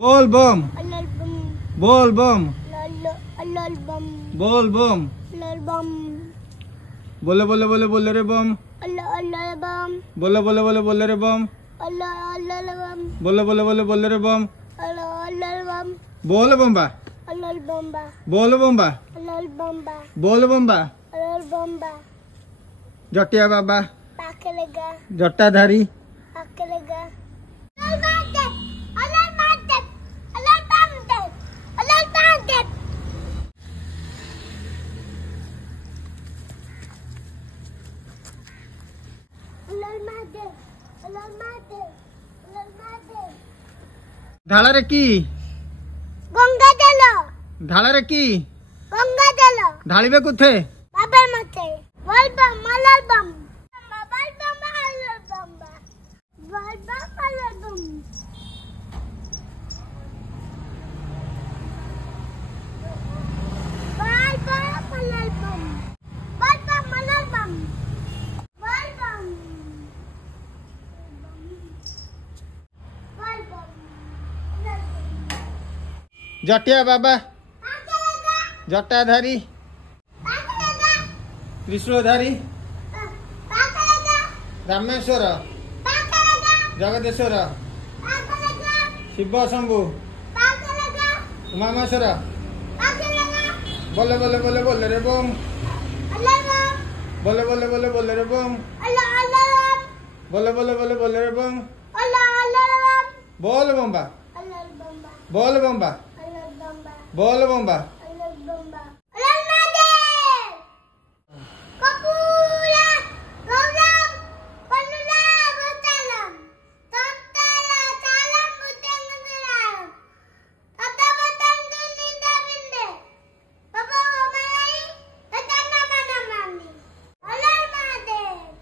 बोल बम बोल बम बोल बम बोले बोले बोले बोले रे बम बोले बोले बोले बोले रे बम बोले बोले बोले बोले रे बम बोल बम्बा बोल बम्बा बोल बम्बा जटिया बाबा जटाधारी ढाला रे की गंगा जल ढाला रे की गंगा जल ढालिबे कुथे बाबा मते बोल बम मलल बम बोल बम मलल बम बोल बम मलल बम बोल बम मलल बम बोल बम मलल बम बोल बम बोल बम जटिया बाबा जटाधारी कृष्णधारी रामेश्वर जगदेश्वर शिव शंभु उमामेश्वर बोले बोले बोले बोले रे बम बोले बोले बोले बोले रे बम बोले बोले बोले बोले रे बम बोल बम्बा बोल बम्बा बोल बम्बा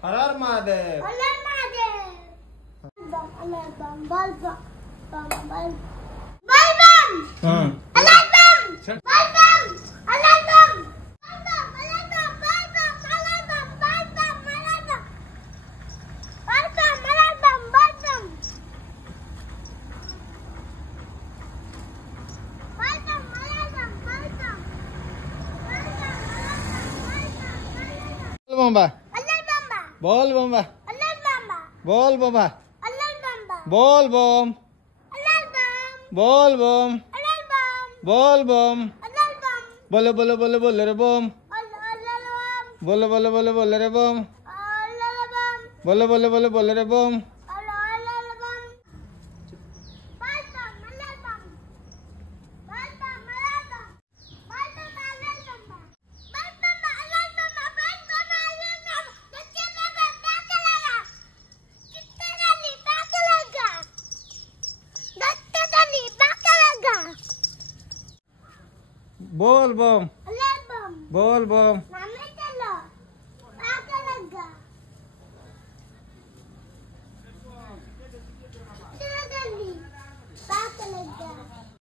हर हर महादेव बम्बा बोल बम्बा बोल बम्बा बोल बम बोल बम बोल बम बोले बोले बोले बोले रे बम बोले बोले बोले बोले रे बम बोले बोले बोले बोले रे बम बोल बम बोल बम